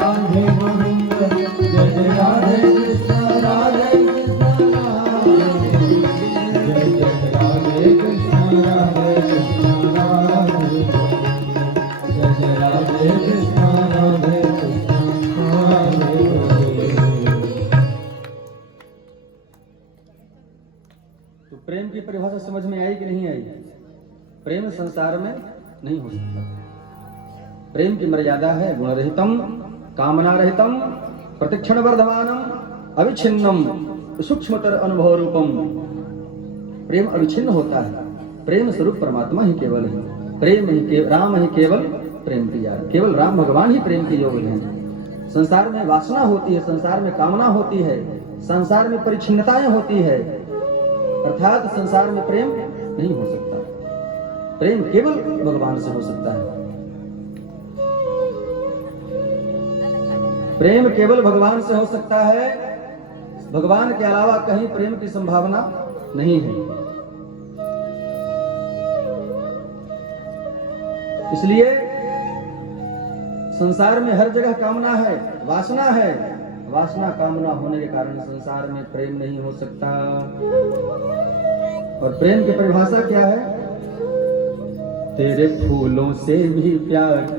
राधे गोविंद जय जय राधे कृष्ण राधे कृष्ण जय जय राधे कृष्ण राधे कृष्ण राधे जय जय राधे कृष्ण राधे कृष्ण राधे। तो प्रेम की परिभाषा समझ में आई कि नहीं आई? प्रेम संसार में नहीं हो सकता। प्रेम की मर्यादा है गुण रहितम कामना रहितम प्रतिक्षण वर्धमानम अविच्छिन्नम सूक्ष्मतर अनुभव रूपम। प्रेम अविच्छिन्न होता है। प्रेम स्वरूप परमात्मा ही केवल है। प्रेम ही राम ही केवल प्रेम किया। केवल राम भगवान ही प्रेम के योग्य हैं। संसार में वासना होती है, संसार में कामना होती है, संसार में परिच्छिन्नताएं होती है, अर्थात संसार में प्रेम नहीं हो सकता। प्रेम केवल भगवान से हो सकता है। प्रेम केवल भगवान से हो सकता है। भगवान के अलावा कहीं प्रेम की संभावना नहीं है। इसलिए संसार में हर जगह कामना है, वासना है। वासना कामना होने के कारण संसार में प्रेम नहीं हो सकता। और प्रेम की परिभाषा क्या है? तेरे फूलों से भी प्यार।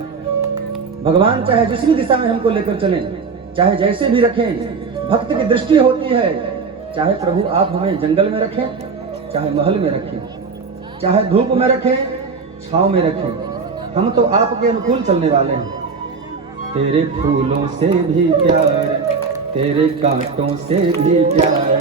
भगवान चाहे जिस भी दिशा में हमको लेकर चलें, चाहे जैसे भी रखें, भक्त की दृष्टि होती है। चाहे प्रभु आप हमें जंगल में रखें, चाहे महल में रखें, चाहे धूप में रखें, छांव में रखें, हम तो आपके अनुकूल चलने वाले हैं। तेरे फूलों से भी प्यार, तेरे कांटों से भी प्यार,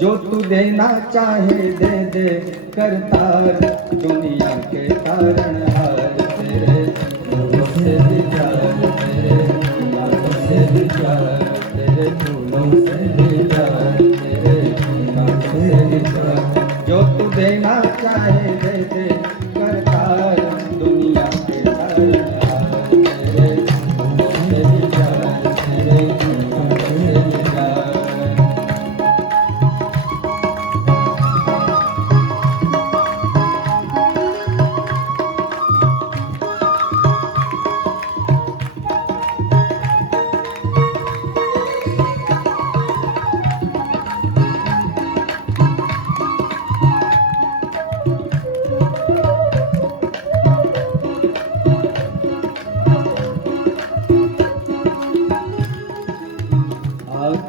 जो तू देना चाहे दे दे करतार, दुनिया के तारणहार। तेरे फूलों से भी प्यार, तेरे कांटों से भी प्यार, तेरे फूलों से भी प्यार, तेरे कांटों से भी प्यार, जो तू देना चाहे दे दे करतार, दुनिया के तारणहार। तेरे फूलों से भी प्यार, तेरे कांटों से भी प्यार।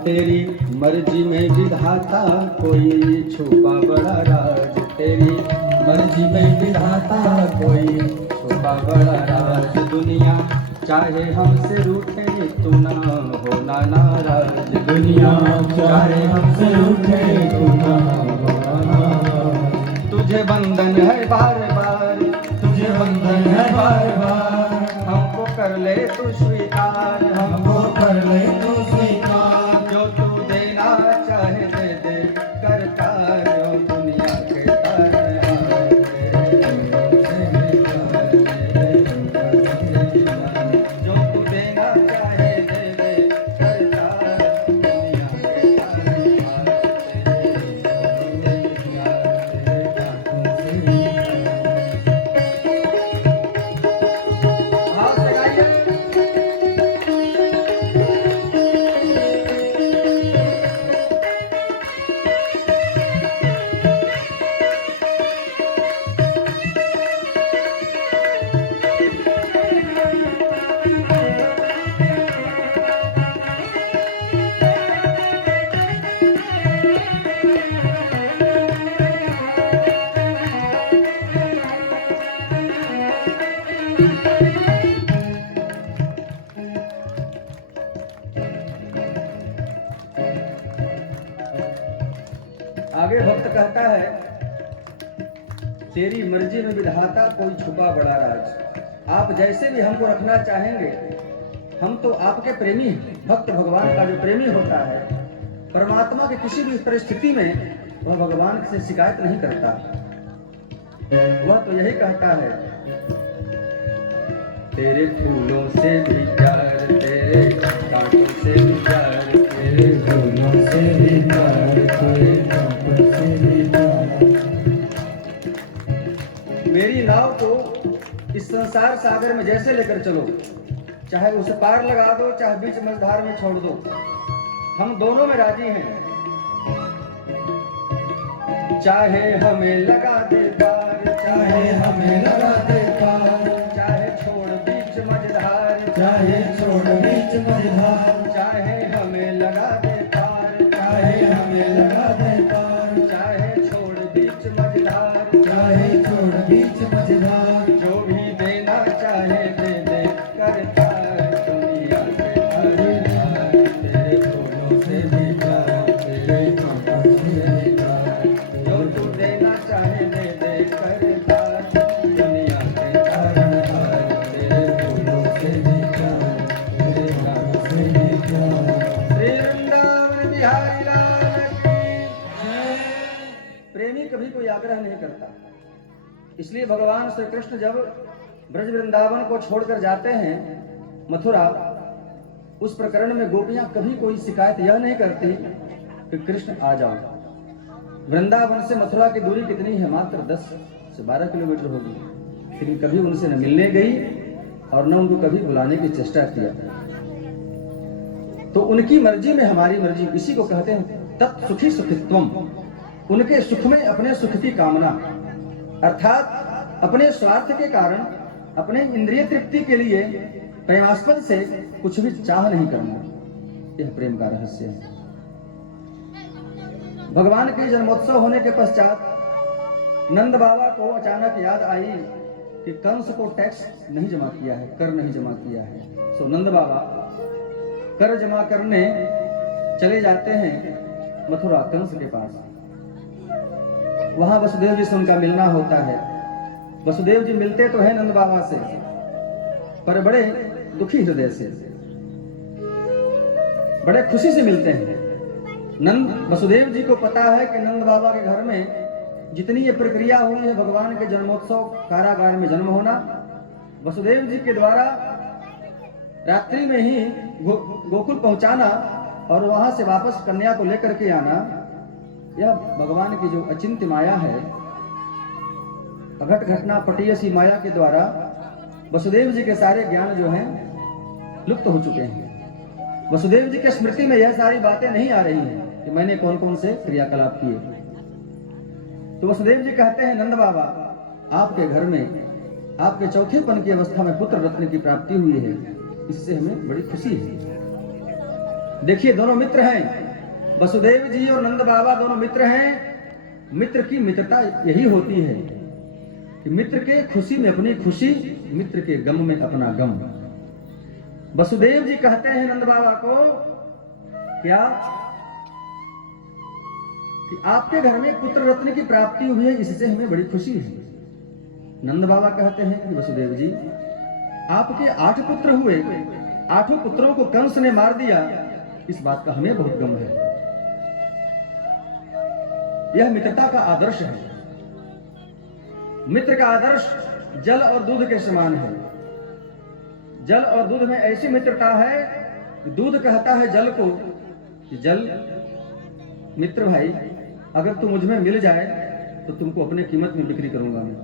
तेरी मर्जी में विधाता कोई छुपा बड़ा राज। तेरी मर्जी में विधाता कोई छुपा बड़ा राज। दुनिया चाहे हमसे रूठे तू ना होना नाराज। दुनिया चाहे हमसे रूठे तू ना होना नाराज। तुझे बंधन है बार बार, तुझे बंधन है बार बार, हमको कर ले तू स्वीकार, हमको कर ले तू स्वीकार, जो तू देना चाहे दे दे करतार, दुनिया के तारणहार। जो तू देना चाहे दे दे करतार, दुनिया के तारणहार। भाव से गाइए। आगे भक्त कहता है, तेरी मर्जी में विधाता कोई छुपा बड़ा राज। आप जैसे भी हमको रखना चाहेंगे, हम तो आपके प्रेमी हैं। भक्त भगवान का जो प्रेमी होता है, परमात्मा की किसी भी परिस्थिति में वह भगवान से शिकायत नहीं करता। वह तो यही कहता है, तेरे फूलों से भी प्यार, तेरे कांटों से भी प्यार, तेरे फूलों से भी प्यार, तेरे कांटों से भी प्यार। मेरी नाव को इस संसार सागर में जैसे लेकर चलो, चाहे उसे पार लगा दो, चाहे बीच मझधार में छोड़ दो, हम दोनों में राजी हैं। चाहे हमें लगा दे पार, चाहे हमें लगा दे पार, चाहे छोड़ बीच मझधार, चाहे छोड़ बीच मझधार, चाहे हमें लगा दे पार, चाहे हमें लगा दे पार, चाहे छोड़ बीच मझधार, चाहे छोड़ बीच मझधार, जो भी देना चाहे दे दे करता दुनिया के हर तेरे फूलों से भी प्यार, तेरे कांटों से भी प्यार, जो तू देना चाहे दे दे करता दुनिया के कारण हार, तेरे फूलों से भी प्यार, तेरे कांटों से भी प्यार। श्री वृंदावन बिहारी लाल की। प्रेमी कभी कोई आग्रह नहीं करता, इसलिए भगवान श्री कृष्ण जब ब्रज वृंदावन को छोड़कर जाते हैं मथुरा, उस प्रकरण में गोपियां कभी कोई शिकायत यह नहीं करती कि कृष्ण आ जाओ। वृंदावन से मथुरा की दूरी कितनी है? मात्र 10 से 12 किलोमीटर होगी, लेकिन कभी उनसे न मिलने गई और न उनको कभी बुलाने की चेष्टा किया। तो उनकी मर्जी में हमारी मर्जी, इसी को कहते हैं तत्सुखी सुखित्वम। उनके सुख में अपने सुख की कामना, अर्थात अपने स्वार्थ के कारण, अपने इंद्रिय तृप्ति के लिए प्रेमास्पद से कुछ भी चाह नहीं करना, यह प्रेम का रहस्य है। भगवान के जन्मोत्सव होने के पश्चात नंद बाबा को अचानक याद आई कि कंस को टैक्स नहीं जमा किया है, कर नहीं जमा किया है। सो नंद बाबा कर जमा करने चले जाते हैं मथुरा कंस के पास। वहां वसुदेव जी से उनका मिलना होता है। वसुदेव जी मिलते तो हैं नंद बाबा से, पर बड़े दुखी हृदय से, बड़े खुशी से मिलते हैं। नंद वसुदेव जी को पता है कि नंद बाबा के घर में जितनी ये प्रक्रिया हुई है, भगवान के जन्मोत्सव कारागार में जन्म होना, वसुदेव जी के द्वारा रात्रि में ही गोकुल पहुंचाना और वहां से वापस कन्या को लेकर के आना, यह भगवान की जो अचिंत्य माया है, अघट घटना पटीयसी माया के द्वारा वसुदेव जी के सारे ज्ञान जो हैं लुप्त हो चुके हैं। वसुदेव जी के स्मृति में यह सारी बातें नहीं आ रही हैं कि मैंने कौन कौन से क्रियाकलाप किए। तो वसुदेव जी कहते हैं, नंद बाबा, आपके घर में आपके चौथेपन की अवस्था में पुत्र रत्न की प्राप्ति हुई है, इससे हमें बड़ी खुशी है। देखिए, दोनों मित्र हैं, वसुदेव जी और नंद बाबा दोनों मित्र हैं। मित्र की मित्रता यही होती है कि मित्र के खुशी में अपनी खुशी, मित्र के गम में अपना गम। वसुदेव जी कहते हैं नंद बाबा को, क्या कि आपके घर में पुत्र रत्न की प्राप्ति हुई है, इससे हमें बड़ी खुशी है। नंद बाबा कहते हैं कि वसुदेव जी, आपके 8 पुत्र हुए, 8 पुत्रों को कंस ने मार दिया, इस बात का हमें बहुत गम है। यह मित्रता का आदर्श है। मित्र का आदर्श जल और दूध के समान है। जल और दूध में ऐसी मित्रता है कि दूध कहता है जल को कि जल मित्र भाई, अगर तू मुझ में मिल जाए तो तुमको अपने कीमत में बिक्री करूंगा मैं।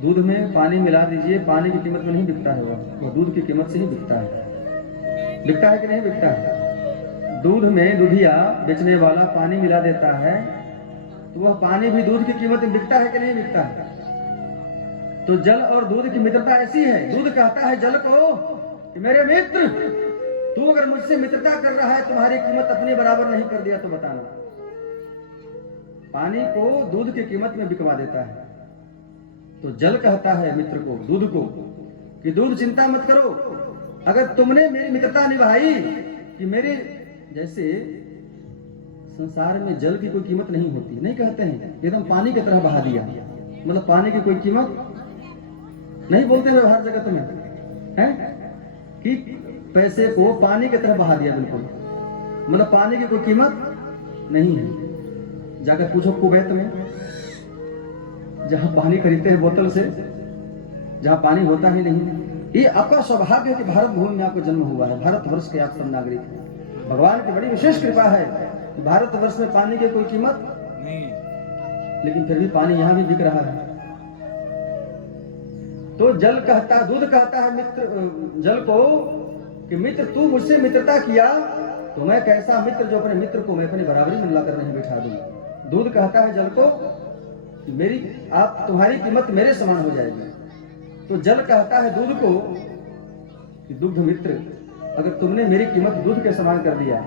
दूध में पानी मिला दीजिए, पानी की कीमत में नहीं बिकता है, वह दूध की कीमत से ही बिकता है। बिकता है कि नहीं बिकता है? दूध में दूधिया बेचने वाला पानी मिला देता है तो वह पानी भी दूध की कीमत में बिकता है कि नहीं बिकता है? तो जल और दूध की मित्रता ऐसी है। दूध कहता है जल को कि मेरे मित्र, तू अगर मुझसे मित्रता कर रहा है, तुम्हारी कीमत अपने बराबर नहीं कर दिया तो बताना। पानी को दूध की कीमत में बिकवा देता है। तो जल कहता है मित्र को, दूध को, कि दूध चिंता मत करो, अगर तुमने मेरी मित्रता निभाई कि मेरे जैसे संसार में जल की कोई कीमत नहीं होती, नहीं कहते हैं, एकदम पानी की तरह बहा दिया, मतलब पानी की कोई कीमत नहीं बोलते व्यवहार जगत में है कि पैसे को पानी की तरह बहा दिया, बिल्कुल, मतलब पानी की कोई कीमत नहीं है। जाकर पूछो कुवैत में, जहां पानी खरीदते हैं बोतल से, जहां पानी होता ही नहीं। ये आपका सौभाग्य है कि भारत भूमि में आपको जन्म हुआ है, भारतवर्ष के आप सब नागरिक हैं। भगवान की बड़ी विशेष कृपा है, भारतवर्ष में पानी की कोई कीमत नहीं, लेकिन फिर भी पानी यहां भी बिक रहा है। तो जल कहता, दूध कहता है मित्र जल को कि मित्र तू मुझसे मित्रता किया तो मैं कैसा मित्र जो अपने मित्र को मैं अपनी बराबरी में लाकर नहीं बिठा दूं। दूध कहता है जल को कि मेरी आप तुम्हारी कीमत मेरे समान हो जाएगी। तो जल कहता है दूध को कि दुग्ध मित्र अगर तुमने मेरी कीमत दूध के समान कर दिया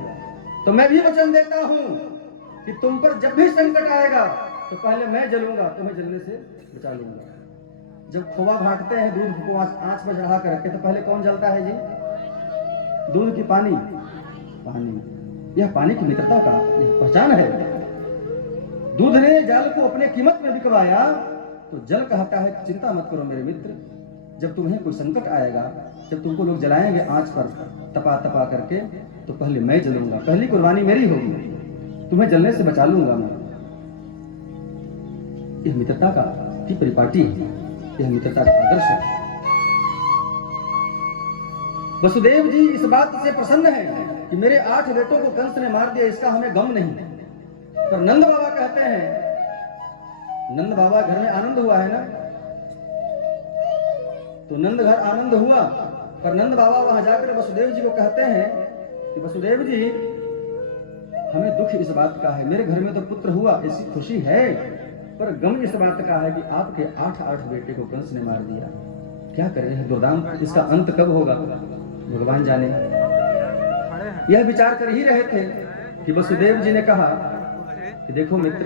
तो मैं भी वचन देता हूं कि तुम पर जब भी संकट आएगा तो पहले मैं जलूंगा, तुम्हें जलने से बचा लूंगा। जब खोआ भागते हैं दूध को आंच पर चढ़ा कर रखे तो पहले कौन जलता है जी? दूध की पानी, पानी। यह पानी की मित्रता का यह पहचान है। दूध ने जल को अपने कीमत में बिकवाया तो जल कहता है चिंता मत करो मेरे मित्र, जब तुम्हें कोई संकट आएगा, जब तुमको लोग जलाएंगे आंच पर तपा तपा करके तो पहले मैं जलूंगा, पहली कुर्बानी मेरी होगी, तुम्हें जलने से बचा लूंगा मैं। यह मित्रता का की परिपाटी है, यह मित्रता का आदर्श है। वसुदेव जी इस बात से प्रसन्न है कि मेरे 8 बेटों को कंस ने मार दिया, इसका हमें गम नहीं। पर नंद बाबा कहते हैं, नंद बाबा घर में आनंद हुआ है ना, तो नंद घर आनंद हुआ, पर नंद बाबा वहां जाकर वसुदेव जी को कहते हैं कि वसुदेव जी हमें दुख इस बात का है, मेरे घर में तो पुत्र हुआ ऐसी खुशी है, पर गम इस बात का है कि आपके 8 बेटे को कंस ने मार दिया। क्या करें दुर्दान, इसका अंत कब होगा भगवान जाने। यह विचार कर ही रहे थे कि वसुदेव जी ने कहा कि देखो मित्र,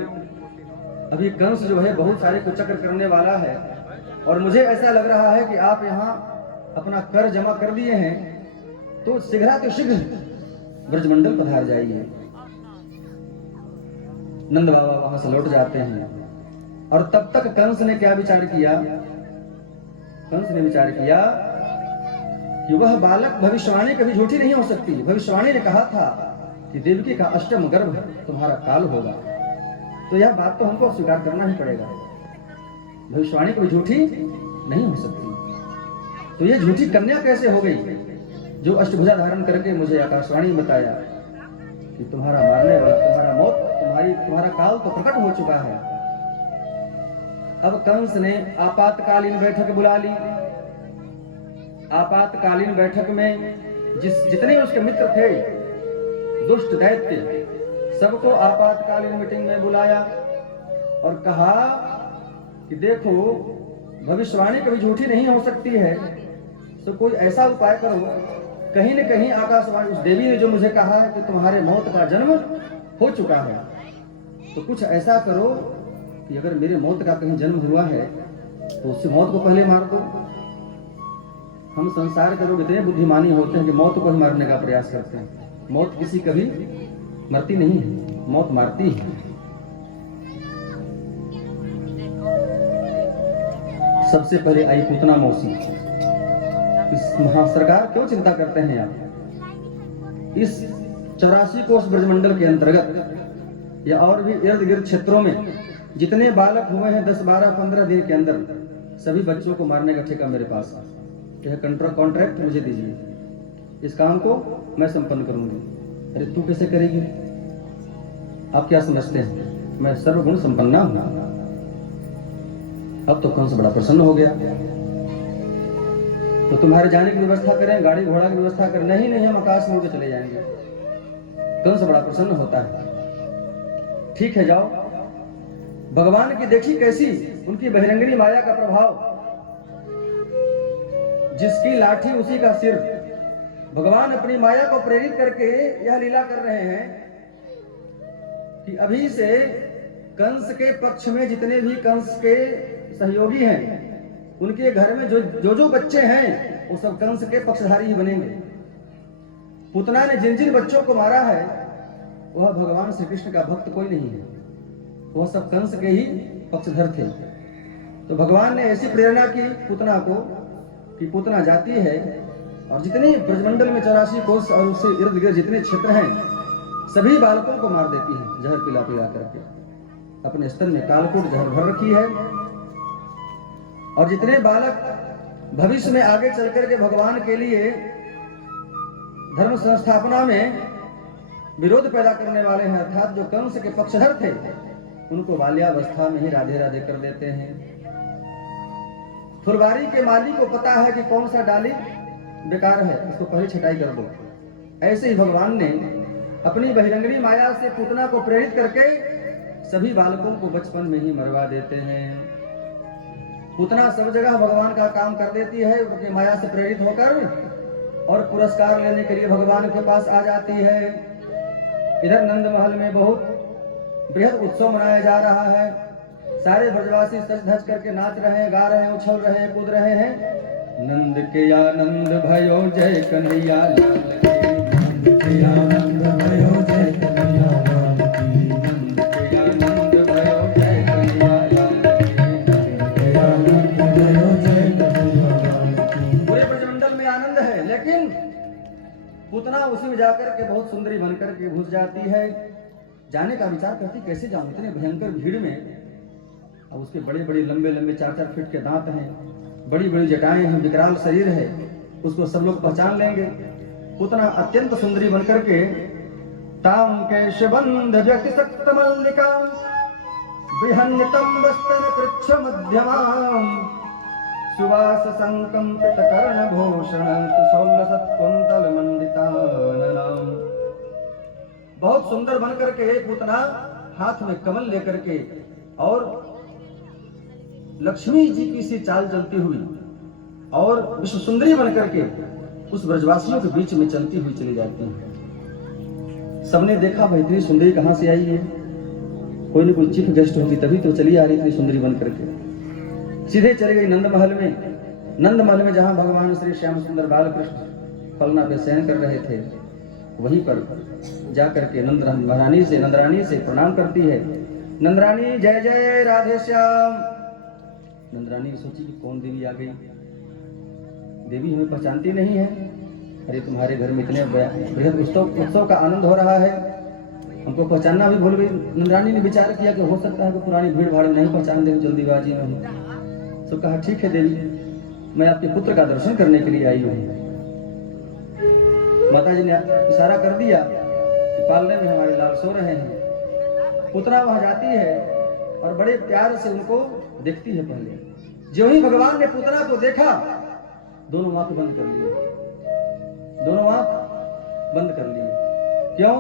अभी कंस जो है बहुत सारे कुचक्र करने वाला है और मुझे ऐसा लग रहा है कि आप यहाँ अपना कर जमा कर दिए हैं तो शीघ्र ब्रजमंडल पधार जाइए। नंद बाबा वहां से लौट जाते हैं और तब तक कंस ने क्या विचार किया? कंस ने विचार किया कि वह बालक भविष्यवाणी कभी झूठी नहीं हो सकती। भविष्यवाणी ने कहा था कि देवकी का अष्टम गर्भ तुम्हारा काल होगा, तो यह बात तो हमको स्वीकार करना ही पड़ेगा, भविष्यवाणी कभी झूठी नहीं हो सकती। तो यह झूठी कन्या कैसे हो गई जो अष्टभुजा धारण करके मुझे आकाशवाणी बताया कि तुम्हारा मारने वाला, तुम्हारा मौत, तुम्हारा काल तो प्रकट हो चुका है। अब कंस ने आपातकालीन बैठक बुला ली। आपातकालीन बैठक में जितने उसके मित्र थे, दुष्ट दैत्य, सबको आपातकालीन मीटिंग में बुलाया और कहा कि देखो भविष्यवाणी कभी झूठी नहीं हो सकती है, तो कोई ऐसा उपाय करो, कहीं न कहीं आकाशवाणी, उस देवी ने जो मुझे कहा है कि तुम्हारे मौत का जन्म हो चुका है, तो कुछ ऐसा करो कि अगर मेरे मौत का कहीं जन्म हुआ है तो उससे मौत को पहले मार दो। हम संसार के लोग इतने बुद्धिमानी होते हैं कि मौत को ही मारने का प्रयास करते हैं। मौत किसी कभी मरती नहीं है, मौत मारती है। सबसे पहले आई पूतना मौसी। इस सरकार क्यों चिंता करते हैं आप? इस 84 कोष ब्रजमंडल के अंतर्गत या और भी इर्द गिर्द क्षेत्रों में जितने बालक हुए हैं 10, 12, 15 दिन के अंदर, सभी बच्चों को मारने का ठेका मेरे पास है। यह कॉन्ट्रैक्ट मुझे दीजिए, इस काम को मैं संपन्न करूंगी। अरे तू कैसे करेगी? आप क्या समझते हैं मैं सर्वगुण संपन्ना हूं? अब तो कंस बड़ा प्रसन्न हो गया। तो तुम्हारे जाने की व्यवस्था करें, गाड़ी घोड़ा की व्यवस्था करें? नहीं, हम आकाश में उड़ के चले जाएंगे। कंस बड़ा प्रसन्न होता है। ठीक है, जाओ। भगवान की देखी कैसी उनकी बहिरंगनी माया का प्रभाव, जिसकी लाठी उसी का सिर। भगवान अपनी माया को प्रेरित करके यह लीला कर रहे हैं कि अभी से कंस के पक्ष में जितने भी कंस के सहयोगी हैं, उनके घर में जो बच्चे हैं वो सब कंस के पक्षधारी ही बनेंगे। पूतना ने जिन बच्चों को मारा है वह भगवान श्री कृष्ण का भक्त कोई नहीं है, वह सब कंस के ही पक्षधर थे। तो भगवान ने ऐसी प्रेरणा की पूतना को कि पूतना जाती है और जितने ब्रजमंडल में 84 कोष और उससे इर्द गिर्द जितने क्षेत्र हैं, सभी बालकों को मार देती है जहर पिला करके। अपने स्तन में कालकूट जहर भर रखी है और जितने बालक भविष्य में आगे चल करके भगवान के लिए धर्म संस्थापना में विरोध पैदा करने वाले हैं, अर्थात जो कंस के पक्षधर थे, उनको बाल्यावस्था में ही राधे राधे कर देते हैं। फुलवारी के माली को पता है कि कौन सा डाली बेकार है, इसको पहले छटाई कर दो। ऐसे ही भगवान ने अपनी बहिरंगनी माया से पूतना को प्रेरित करके सभी बालकों को बचपन में ही मरवा देते हैं। पूतना सब जगह भगवान का काम कर देती है उनकी माया से प्रेरित होकर, और पुरस्कार लेने के लिए भगवान के पास आ जाती है। इधर नंद महल में बहुत बृहद उत्सव मनाया जा रहा है। सारे ब्रजवासी सज धज करके नाच रहे हैं, गा रहे हैं, उछल रहे हैं, कूद रहे हैं। नंद के आनंद भयो जय कन्हैया लाल की, नंद के आनंद भयो जय कन्हैया लाल की, नंद के आनंद भयो जय कन्हैया लाल की, नंद के आनंद भयो जय कन्हैया लाल की। पूरे ब्रजमंडल में आनंद है, लेकिन पूतना उसी में जाकर के बहुत सुंदरी बनकर के घुस जाती है। जाने का विचार करती, कैसे जाऊं इतने भयंकर भीड़ में। अब उसके बड़े बड़े लंबे लंबे 4-4 फीट के दांत हैं, बड़ी बड़ी जटाएं हैं, विकराल शरीर है, उसको सब लोग पहचान लेंगे। पूतना अत्यंत सुंदरी बनकर के ताम केशबंध व्यक्ति सक्त मल्लिका विहन्यतम वस्तन कृच्छ मध्यमाम सुवास संकंपित कर्ण भूषण कुशल सत्कुंतल मंडिताननाम। बहुत सुंदर बनकर के पूतना हाथ में कमल लेकर के और लक्ष्मी जी की सी चाल चलती हुई और विश्व सुंदरी बनकर के उस ब्रजवासियों के बीच में चलती हुई चली जाती है। सबने देखा भाई इतनी सुंदरी कहां से आई है, कोई न कोई चीफ गेस्ट होगी तभी तो चली आ रही इतनी सुंदरी बनकर के। सीधे चली गई नंद महल में। नंद महल में जहां भगवान श्री श्याम सुंदर बालकृष्ण फलना पे शयन कर रहे थे, वहीं पर जाकर के नंदरानी से प्रणाम करती है। नंदरानी जय जय राधे श्याम। नंदरानी ने सोची कि कौन देवी आ गई, देवी हमें पहचानती नहीं है। अरे तुम्हारे घर में इतने बृहद उत्सव का आनंद हो रहा है, हमको पहचानना भी भूल गई। नंदरानी ने विचार किया कि हो सकता है कि पुरानी भीड़ भाड़ नहीं पहचान दे, जल्दीबाजी में हूँ। तो कहा ठीक है देवी, मैं आपके पुत्र का दर्शन करने के लिए आई हूँ। माता जी ने इशारा कर दिया कि पालने में हमारे लाल सो रहे हैं। पुतना वहां जाती है और बड़े प्यार से उनको देखती है। पहले जो ही भगवान ने पुतना को देखा, दोनों आंख बंद कर लिए, दोनों आंख बंद कर लिए। क्यों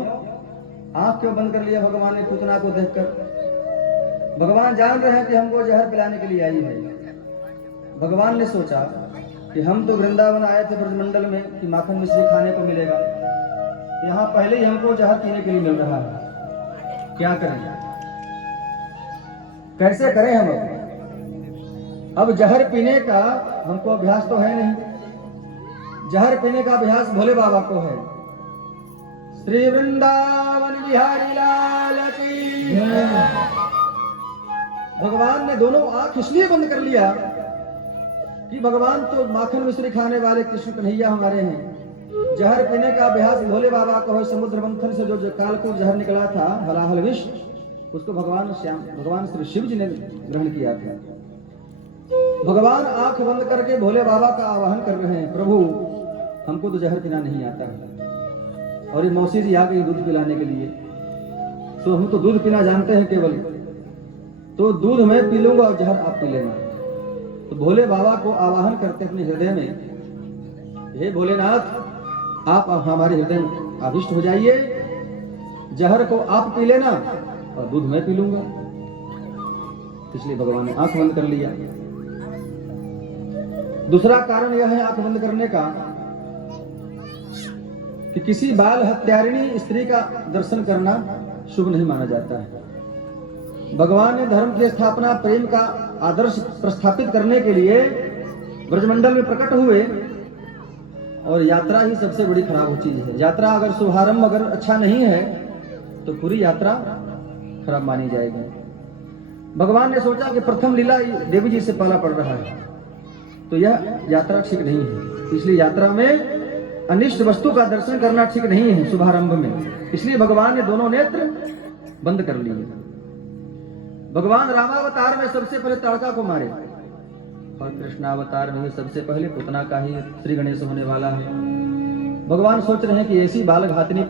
आंख क्यों बंद कर लिया भगवान ने पुतना को देखकर? भगवान जान रहे हैं कि हमको जहर पिलाने के लिए आई है। भगवान ने सोचा कि हम तो वृंदावन आए थे ब्रजमंडल में कि माखन मिश्री खाने को मिलेगा, यहाँ पहले ही हमको जहर पीने के लिए मिल रहा है, क्या करें, कैसे करें हम? अब जहर पीने का हमको अभ्यास तो है नहीं। जहर पीने का अभ्यास भोले बाबा को है। श्री वृंदावन बिहारी लाल की। भगवान ने दोनों आंख इसलिए बंद कर लिया कि भगवान तो माखन मिश्री खाने वाले कृष्ण कन्हैया हमारे हैं। जहर पीने का अभ्यास भोले बाबा को है। समुद्र मंथन से जो कालकूट जहर निकला था, हलाहल विष, उसको भगवान श्री शिव जी ने ग्रहण किया था। भगवान आंख बंद करके भोले बाबा का आवाहन कर रहे हैं, प्रभु हमको तो जहर पीना नहीं आता है, और ये मौसी जी आ गई दूध पिलाने के लिए, तो हम तो दूध पीना जानते हैं केवल, तो दूध मैं पी लूंगा और जहर आप पी लेना। तो भोले बाबा को आवाहन करते अपने हृदय में, हे भोलेनाथ आप हमारे हृदय में आविष्ट हो जाइए, जहर को आप पी लेना और दूध मैं पी लूंगा। इसलिए भगवान ने आंख बंद कर लिया। दूसरा कारण यह है आंख बंद करने का कि किसी बाल हत्यारिणी स्त्री का दर्शन करना शुभ नहीं माना जाता है। भगवान ने धर्म की स्थापना, प्रेम का आदर्श प्रस्थापित करने के लिए ब्रजमंडल में प्रकट हुए, और यात्रा ही सबसे बड़ी खराब चीज है। यात्रा अगर शुभारंभ अगर अच्छा नहीं है तो पूरी यात्रा खराब मानी जाएगी। भगवान ने सोचा कि प्रथम लीला देवी जी से पाला पड़ रहा है, तो यह यात्रा ठीक नहीं है। इसलिए यात्रा में अनिष्ट वस्तु का दर्शन करना ठीक नहीं है शुभारंभ में। इसलिए भगवान ने दोनों नेत्र बंद कर लिए। भगवान रामावतार में सबसे पहले ताड़का को मारे, और कृष्णावतार में सबसे पहले पुतना का ही श्री गणेश होने वाला है। भगवान सोच रहे हैं कि ऐसी बाल घातनी